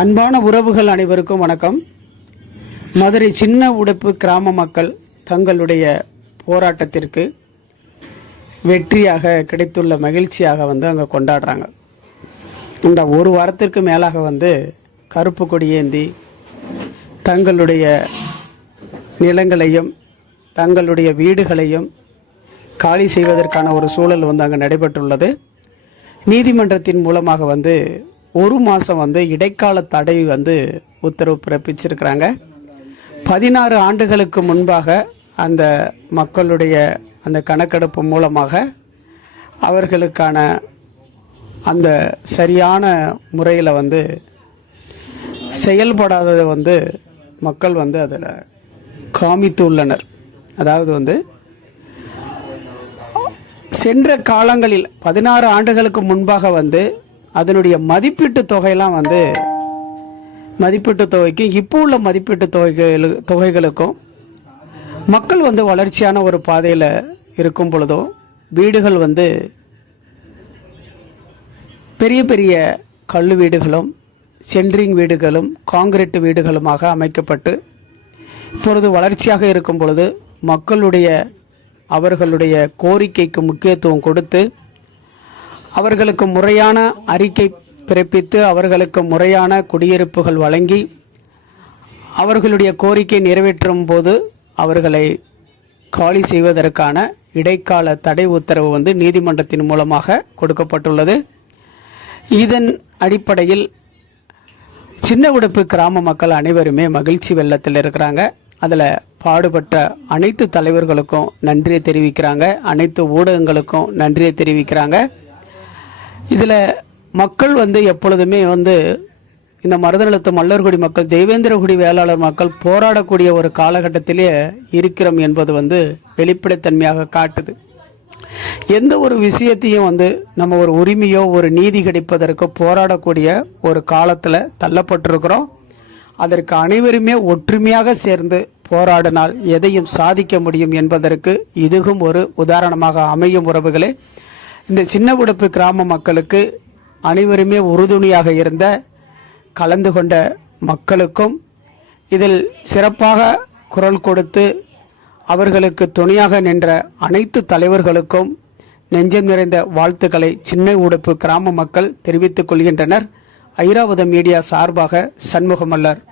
அன்பான உறவுகள் அனைவருக்கும் வணக்கம். மதுரை சின்ன உடுப்பு கிராம மக்கள் தங்களுடைய போராட்டத்திற்கு வெற்றியாக கிடைத்துள்ள மகிழ்ச்சியாக வந்து அங்கே கொண்டாடுறாங்க. இந்த ஒரு வாரத்திற்கு மேலாக வந்து கருப்பு கொடியேந்தி தங்களுடைய நிலங்களையும் தங்களுடைய வீடுகளையும் காலி செய்வதற்கான ஒரு சூழல் வந்து அங்கே நடைபெற்றுள்ளது. நீதிமன்றத்தின் மூலமாக வந்து ஒரு மாதம் வந்து இடைக்கால தடை வந்து உத்தரவு பிறப்பிச்சிருக்கிறாங்க. பதினாறு ஆண்டுகளுக்கு முன்பாக அந்த மக்களுடைய அந்த கணக்கெடுப்பு மூலமாக அவர்களுக்கான அந்த சரியான முறையில் வந்து செயல்படாததை வந்து மக்கள் வந்து அதில் காமித்து உள்ளனர் அதாவது வந்து சென்ற காலங்களில் பதினாறு ஆண்டுகளுக்கு முன்பாக வந்து அதனுடைய மதிப்பீட்டு தொகையெல்லாம் வந்து மதிப்பீட்டு தொகைக்கும் இப்போ உள்ள மதிப்பீட்டு தொகைகள் தொகைகளுக்கும் மக்கள் வந்து வளர்ச்சியான ஒரு பாதையில் இருக்கும் பொழுதோ வீடுகள் வந்து பெரிய பெரிய கல் வீடுகளும் சென்ட்ரிங் வீடுகளும் காங்கிரீட் வீடுகளுமாக அமைக்கப்பட்டு இப்பொழுது வளர்ச்சியாக இருக்கும் பொழுது மக்களுடைய அவர்களுடைய கோரிக்கைக்கு முக்கியத்துவம் கொடுத்து அவர்களுக்கு முறையான அறிக்கை பிறப்பித்து அவர்களுக்கு முறையான குடியிருப்புகள் வழங்கி அவர்களுடைய கோரிக்கை நிறைவேற்றும் போது அவர்களை காலி செய்வதற்கான இடைக்கால தடை உத்தரவு வந்து நீதிமன்றத்தின் மூலமாக கொடுக்கப்பட்டுள்ளது. இதன் அடிப்படையில் சின்ன உடுப்பு கிராம மக்கள் அனைவருமே மகிழ்ச்சி வெள்ளத்தில் இருக்கிறாங்க. அதில் பாடுபட்ட அனைத்து தலைவர்களுக்கும் நன்றியை தெரிவிக்கிறாங்க. அனைத்து ஊடகங்களுக்கும் நன்றியை தெரிவிக்கிறாங்க. இதில் மக்கள் வந்து எப்பொழுதுமே வந்து இந்த மருதநிலத்து மல்லர்குடி மக்கள் தெய்வேந்திரகுடி வேளாளர் மக்கள் போராடக்கூடிய ஒரு காலகட்டத்திலே இருக்கிறோம் என்பது வந்து வெளிப்படைத்தன்மையாக காட்டுது. எந்த ஒரு விஷயத்தையும் வந்து நம்ம ஒரு உரிமையோ ஒரு நீதி கிடைப்பதற்கு போராடக்கூடிய ஒரு காலத்தில் தள்ளப்பட்டிருக்கிறோம். அதற்கு அனைவருமே ஒற்றுமையாக சேர்ந்து போராடினால் எதையும் சாதிக்க முடியும் என்பதற்கு இதுவும் ஒரு உதாரணமாக அமையும் உறவுகளே. இந்த சின்ன உடுப்பு கிராம மக்களுக்கு அனைவருமே உறுதுணையாக இருந்த கலந்து கொண்ட மக்களுக்கும் இதில் சிறப்பாக குரல் கொடுத்து அவர்களுக்கு துணையாக நின்ற அனைத்து தலைவர்களுக்கும் நெஞ்சம் நிறைந்த வாழ்த்துக்களை சின்ன உடுப்பு கிராம மக்கள் தெரிவித்துக் கொள்கின்றனர். ஐராவத மீடியா சார்பாக சண்முகமல்லர்.